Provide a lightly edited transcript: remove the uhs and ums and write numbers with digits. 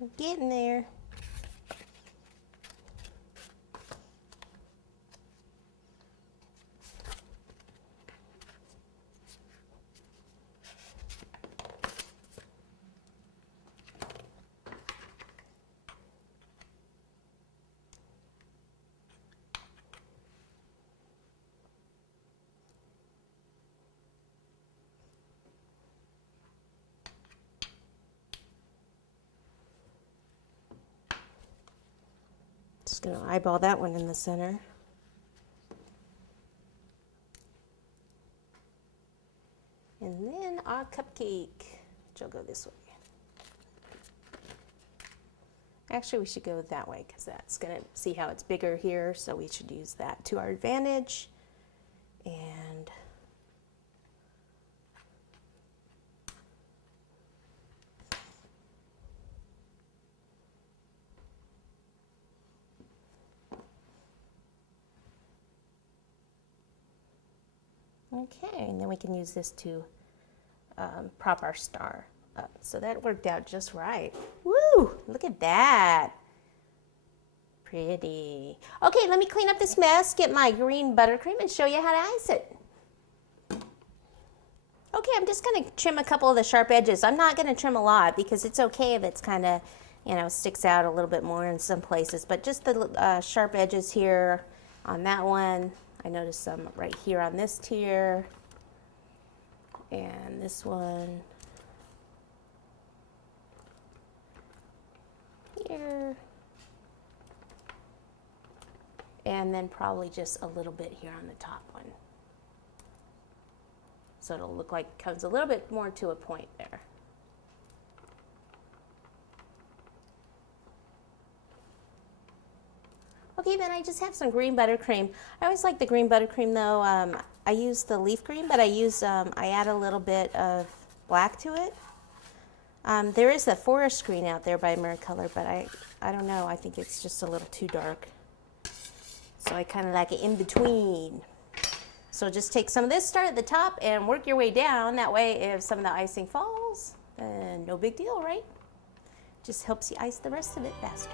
We're getting there. Just gonna eyeball that one in the center. And then our cupcake, which will go this way. Actually, we should go that way because that's gonna, see how it's bigger here, so we should use that to our advantage. And okay, and then we can use this to prop our star up. So that worked out just right. Woo! Look at that. Pretty. Okay, let me clean up this mess, get my green buttercream, and show you how to ice it. Okay, I'm just going to trim a couple of the sharp edges. I'm not going to trim a lot because it's okay if it's kind of, you know, sticks out a little bit more in some places. But just the sharp edges here on that one. I noticed some right here on this tier. And this one here. And then probably just a little bit here on the top one. So it'll look like it comes a little bit more to a point there. Okay, then I just have some green buttercream. I always like the green buttercream though. I use the leaf green, but I add a little bit of black to it. There is the forest green out there by Mercolor, but I don't know. I think it's just a little too dark. So I kind of like it in between. So just take some of this, start at the top, and work your way down. That way, if some of the icing falls, then no big deal, right? Just helps you ice the rest of it faster.